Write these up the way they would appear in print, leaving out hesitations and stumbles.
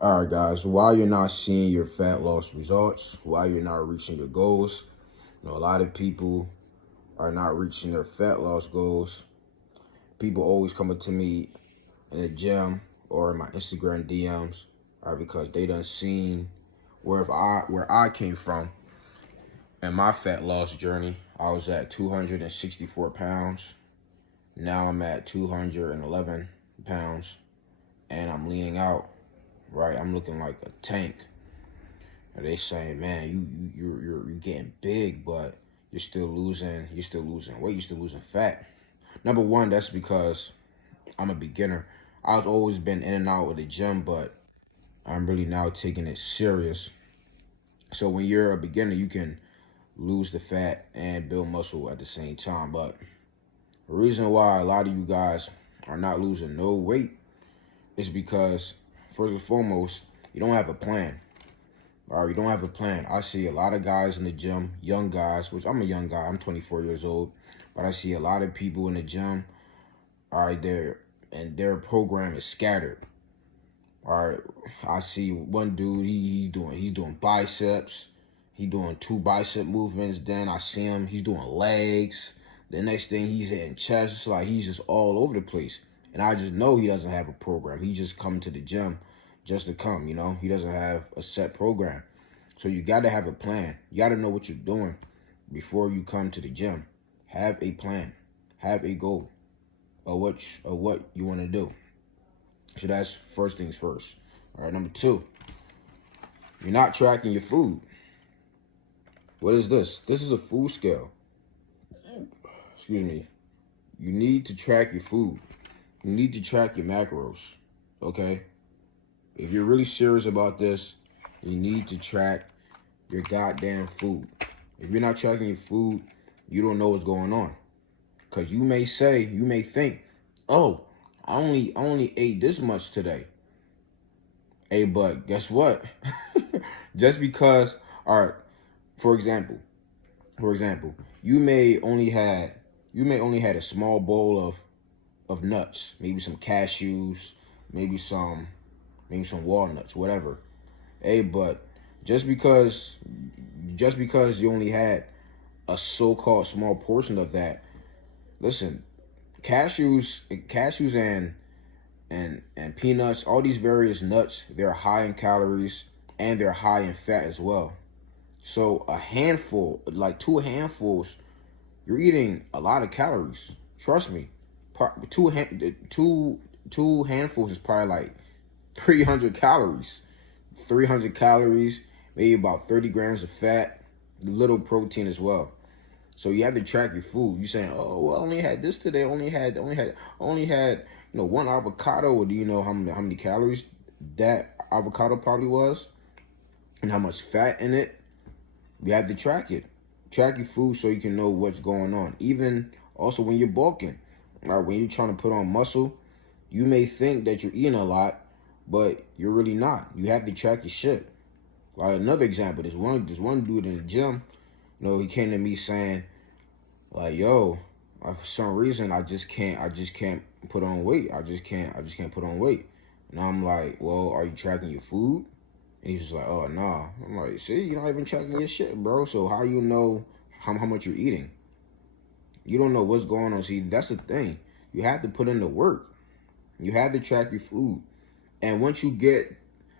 All right, guys. While you're not seeing your fat loss results, while you're not reaching your goals, a lot of people are not reaching their fat loss goals. People always come up to me in the gym or in my Instagram DMs, because they done seen where I came from in my fat loss journey. I was at 264 pounds. Now I'm at 211 pounds, and I'm leaning out. Right, I'm looking like a tank. And they saying, man, you're getting big, but you're still losing weight, you're still losing fat. Number one, that's because I'm a beginner. I've always been in and out of the gym, but I'm really now taking it serious. So when you're a beginner, you can lose the fat and build muscle at the same time. But the reason why a lot of you guys are not losing no weight is because, first and foremost, you don't have a plan. All right, you don't have a plan. I see a lot of guys in the gym, young guys, which I'm a young guy. I'm 24 years old, but I see a lot of people in the gym. All right, their program is scattered. All right, I see one dude. He's doing biceps. He doing two bicep movements. Then I see him. He's doing legs. The next thing he's hitting chest. It's like he's just all over the place. And I just know he doesn't have a program. He just come to the gym just to come. He doesn't have a set program. So you got to have a plan. You got to know what you're doing before you come to the gym. Have a plan. Have a goal of what you want to do. So that's first things first. All right, number two, you're not tracking your food. What is this? This is a food scale. Excuse me. You need to track your food. You need to track your macros. Okay? If you're really serious about this, you need to track your goddamn food. If you're not tracking your food, you don't know what's going on. Because you may think, oh, I only ate this much today. Hey, but guess what? Just because, all right, for example, you may only had a small bowl of nuts, maybe some cashews, maybe some walnuts, whatever. Hey, but just because you only had a so-called small portion of that, listen, cashews and peanuts, all these various nuts, they're high in calories and they're high in fat as well. So a handful, like two handfuls, you're eating a lot of calories. Trust me. Two handfuls is probably like 300 calories. 300 calories, maybe about 30 grams of fat, little protein as well. So you have to track your food. You saying, oh, well, I only had this today. Only had one avocado. Or do you know how many calories that avocado probably was, and how much fat in it? You have to track it. Track your food so you can know what's going on. Even also when you're bulking, right? When you're trying to put on muscle, you may think that you're eating a lot, but you're really not. You have to track your shit. Like another example, there's one dude in the gym. He came to me saying, like, yo, for some reason I just can't put on weight. I just can't put on weight. And I'm like, well, are you tracking your food? And he's just like, oh, nah. I'm like, see, you're not even tracking your shit, bro. So how you know how much you're eating? You don't know what's going on. See, that's the thing. You have to put in the work. You have to track your food. And once you get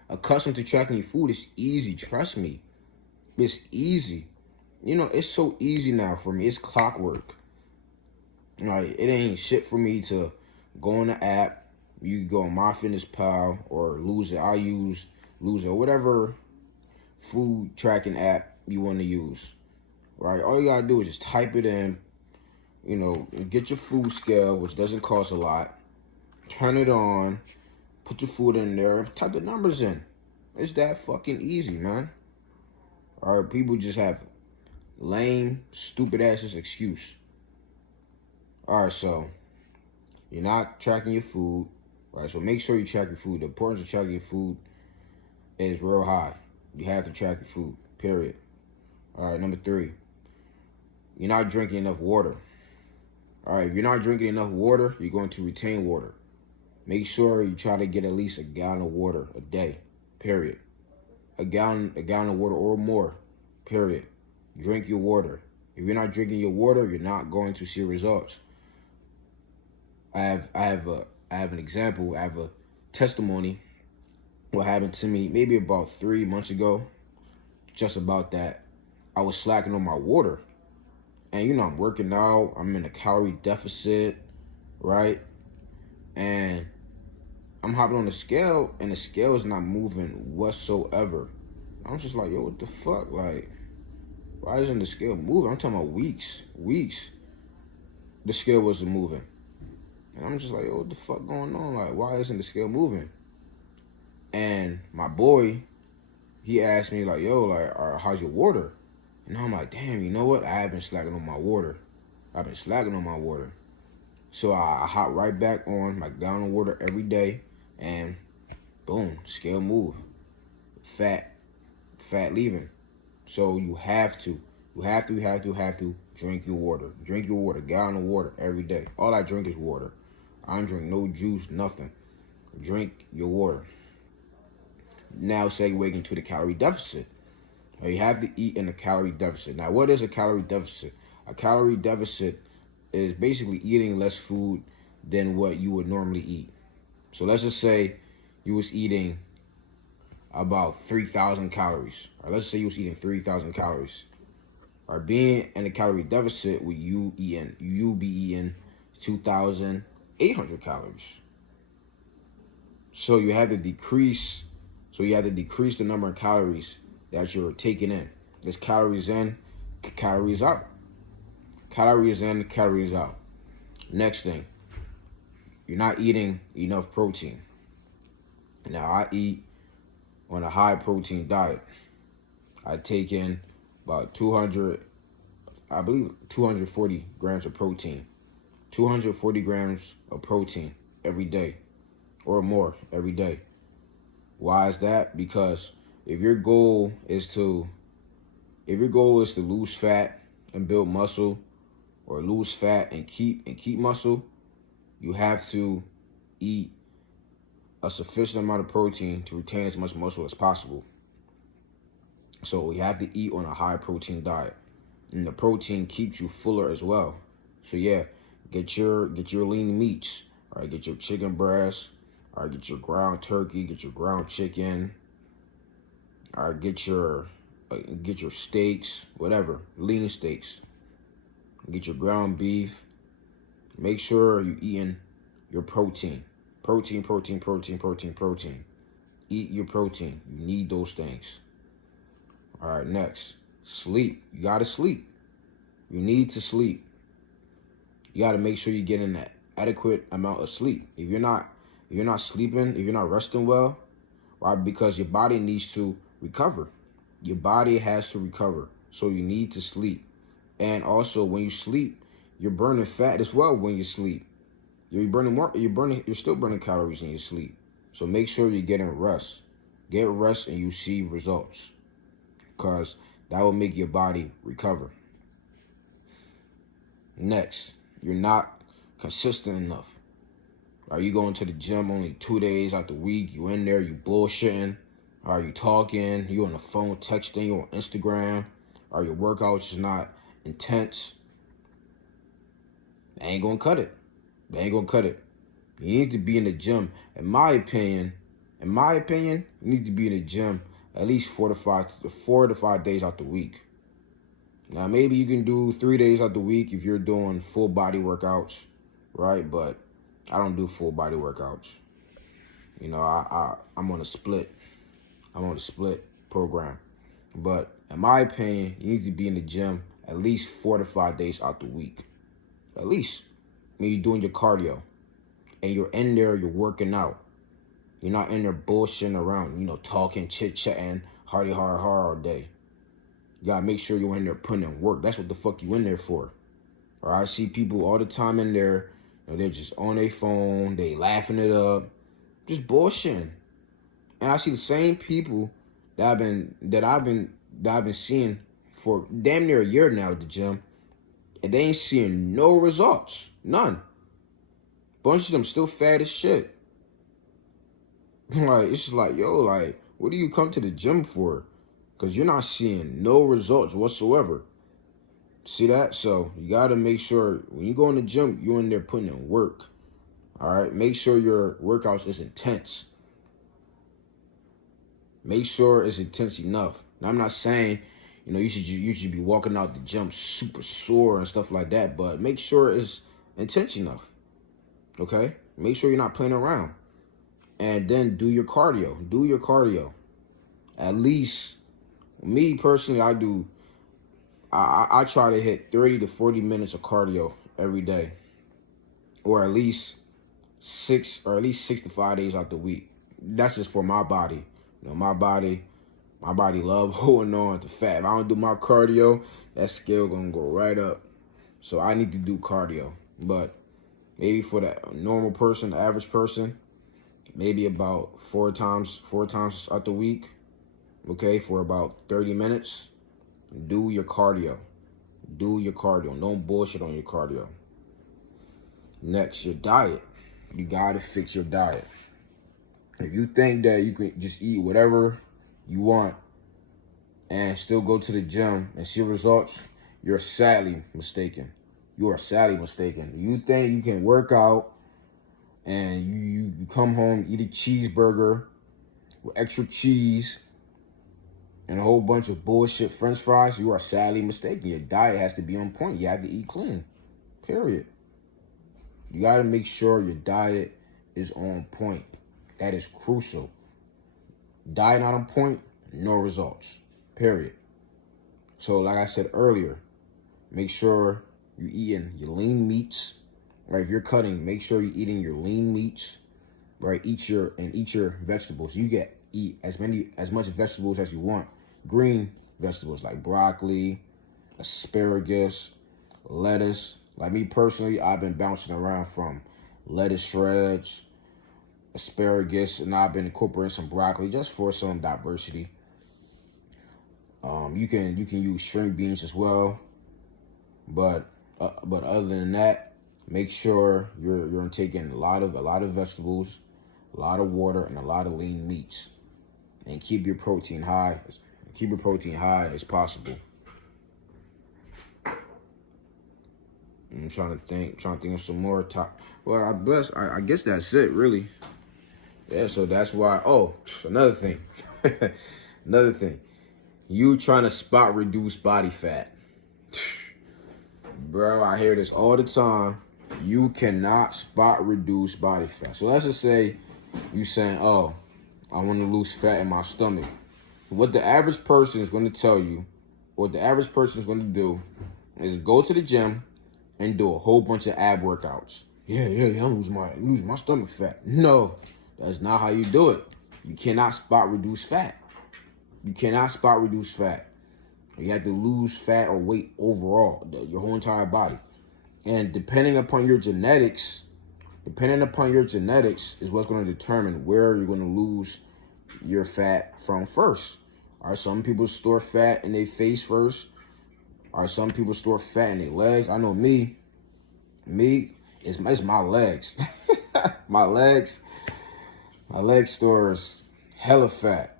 accustomed to tracking your food, it's easy. Trust me. It's easy. It's so easy now for me. It's clockwork. Like, it ain't shit for me to go on the app. You go on MyFitnessPal or Lose It. I use Lose It, or whatever food tracking app you want to use. Right? All you gotta do is just type it in. Get your food scale, which doesn't cost a lot. Turn it on. Put your food in there. Type the numbers in. It's that fucking easy, man. All right, people just have lame, stupid asses excuse. All right, so you're not tracking your food. Right, so make sure you track your food. The importance of tracking your food is real high. You have to track your food, period. All right, number three, you're not drinking enough water. All right, if you're not drinking enough water, you're going to retain water. Make sure you try to get at least a gallon of water a day. period. A gallon of water or more, period. Drink your water. If you're not drinking your water, you're not going to see results. I have an example. I have a testimony. What happened to me maybe about 3 months ago, just about that. I was slacking on my water. And I'm working out, I'm in a calorie deficit, right? And I'm hopping on the scale, and the scale is not moving whatsoever. I'm just like, yo, what the fuck? Like, why isn't the scale moving? I'm talking about weeks. The scale wasn't moving. And I'm just like, yo, what the fuck going on? Like, why isn't the scale moving? And my boy, he asked me, like, yo, like, how's your water? And I'm like, damn, you know what? I have been slacking on my water. So I hop right back on my gallon of water every day, and boom, scale move. Fat leaving. So you have to drink your water. Drink your water, gallon of water every day. All I drink is water. I don't drink no juice, nothing. Drink your water. Now segueing into the calorie deficit. Now you have to eat in a calorie deficit. Now what is a calorie deficit? A calorie deficit is basically eating less food than what you would normally eat. So let's just say you was eating about 3,000 calories. Or let's say you was eating 3,000 calories. Or being in a calorie deficit with you be eating 2,800 calories. So you have to decrease the number of calories that you're taking in. There's calories in, calories out. Calories in, calories out. Next thing, you're not eating enough protein. Now, I eat on a high protein diet. I take in about 240 grams of protein. 240 grams of protein every day or more every day. Why is that? Because if your goal is to lose fat and build muscle, or lose fat and keep muscle, you have to eat a sufficient amount of protein to retain as much muscle as possible. So you have to eat on a high protein diet. And the protein keeps you fuller as well. So yeah, get your lean meats. All right, get your chicken breast. All right, get your ground turkey, get your ground chicken. All right, get your steaks, whatever, lean steaks. Get your ground beef. Make sure you're eating your protein. Protein. Eat your protein. You need those things. All right, next. Sleep. You got to sleep. You need to sleep. You got to make sure you're getting that adequate amount of sleep. If you're not sleeping, if you're not resting well, right, because your body needs to recover. Your body has to recover. So you need to sleep. And also, when you sleep, you're burning fat as well. When you sleep, you're still burning calories in your sleep. So make sure you're getting rest. Get rest, and you see results, because that will make your body recover. Next, you're not consistent enough. Are you going to the gym only 2 days out the week? You in there, you bullshitting. Are you talking? You on the phone texting? You on Instagram? Are your workouts just not intense? They ain't gonna cut it. You need to be in the gym. In my opinion, you need to be in the gym at least 4 to 5 days out the week. Now, maybe you can do 3 days out the week if you're doing full body workouts, right? But I don't do full body workouts. I'm on a split. Program. But in my opinion, you need to be in the gym at least 4 to 5 days out the week. At least. When you're doing your cardio and you're in there, you're working out. You're not in there bullshitting around, talking, chit-chatting, hardy hard all day. You gotta make sure you're in there putting in work. That's what the fuck you in there for. Or I see people all the time in there, they're just on their phone, they laughing it up, just bullshitting. And I see the same people that I've been seeing for damn near a year now at the gym, and they ain't seeing no results. None. Bunch of them still fat as shit. Like, it's just like, yo, like, What do you come to the gym for? Because you're not seeing no results whatsoever. See that? So you got to make sure when you go in the gym, you're in there putting in work. All right? Make sure your workouts is intense. Make sure it's intense enough. Now, I'm not saying, you should be walking out the gym super sore and stuff like that, but make sure it's intense enough. Okay? Make sure you're not playing around. And then do your cardio. Do your cardio. At least, me personally, I try to hit 30 to 40 minutes of cardio every day. Or at least 6 to 5 days out the week. That's just for my body. My body love holding on to fat. If I don't do my cardio, that scale gonna go right up. So I need to do cardio. But maybe for the normal person, the average person, maybe about four times out the week, okay, for about 30 minutes. Do your cardio. Do your cardio. Don't bullshit on your cardio. Next, your diet. You gotta fix your diet. If you think that you can just eat whatever you want and still go to the gym and see results, you're sadly mistaken. You are sadly mistaken. You think you can work out and you come home, eat a cheeseburger with extra cheese and a whole bunch of bullshit French fries, you are sadly mistaken. Your diet has to be on point. You have to eat clean. Period. You got to make sure your diet is on point. That is crucial. Diet not on point, no results. Period. So like I said earlier, make sure you're eating your lean meats. Right? If you're cutting, make sure you're eating your lean meats. Right? Eat your vegetables. You eat as much vegetables as you want. Green vegetables like broccoli, asparagus, lettuce. Like me personally, I've been bouncing around from lettuce shreds, asparagus, and I've been incorporating some broccoli just for some diversity. You can use string beans as well, but other than that, make sure you're taking a lot of vegetables, a lot of water, and a lot of lean meats, and keep your protein high. Keep your protein high as possible. I'm trying to think of some more top. Well, I guess that's it, really. Yeah, so that's why. Oh, another thing. Another thing. You trying to spot reduce body fat. Bro, I hear this all the time. You cannot spot reduce body fat. So let's just say you saying, oh, I want to lose fat in my stomach. What the average person is going to tell you, what the average person is going to do is go to the gym and do a whole bunch of ab workouts. Yeah, I'm losing my stomach fat. No, that's not how you do it. You cannot spot reduce fat. You cannot spot reduce fat. You have to lose fat or weight overall, your whole entire body. And depending upon your genetics is what's going to determine where you're going to lose your fat from first. All right, some people store fat in their face first. All right, some people store fat in their legs. I know me, it's my legs. my legs stores hella fat.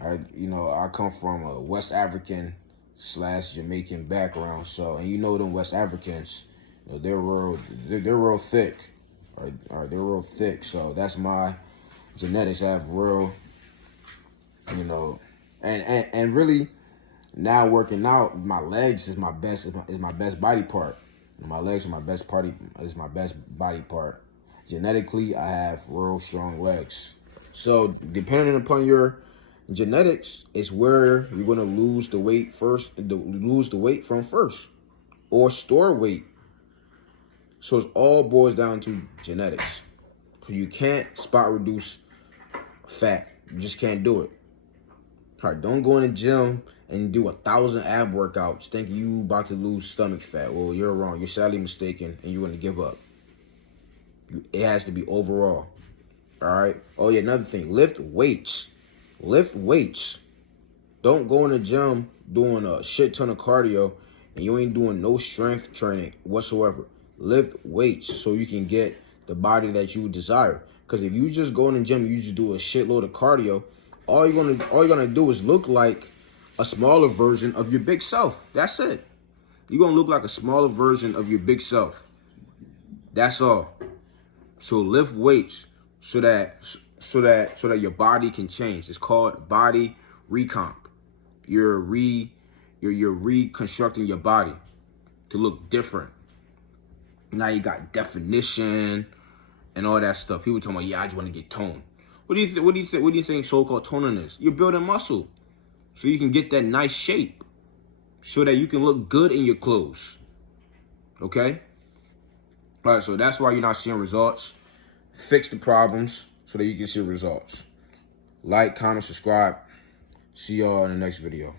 I come from a West African / Jamaican background, so and them West Africans, they're real thick. All right, they're real thick. So that's my genetics. I have real, and really now working out, my legs is my best body part. My legs are my best body part. Genetically, I have real strong legs. So depending upon your genetics is where you're going to lose the weight from first, or store weight. So it all boils down to genetics. You can't spot reduce fat. You just can't do it. All right, don't go in the gym and do 1,000 ab workouts thinking you about to lose stomach fat. Well, you're wrong. You're sadly mistaken, and you're going to give up. It has to be overall. All right? Oh, yeah, another thing. Lift weights. Don't go in the gym doing a shit ton of cardio and you ain't doing no strength training whatsoever. Lift weights so you can get the body that you desire. Because if you just go in the gym, you just do a shitload of cardio, all you're gonna do is look like a smaller version of your big self. That's it. You're gonna look like a smaller version of your big self. That's all. So lift weights so that your body can change. It's called body recomp. You're reconstructing your body to look different. Now you got definition and all that stuff. People talking about, yeah, I just want to get toned. What do you think so-called toning is? You're building muscle so you can get that nice shape so that you can look good in your clothes. Okay? All right, so that's why you're not seeing results. Fix the problems so that you can see results. Like, comment, subscribe. See y'all in the next video.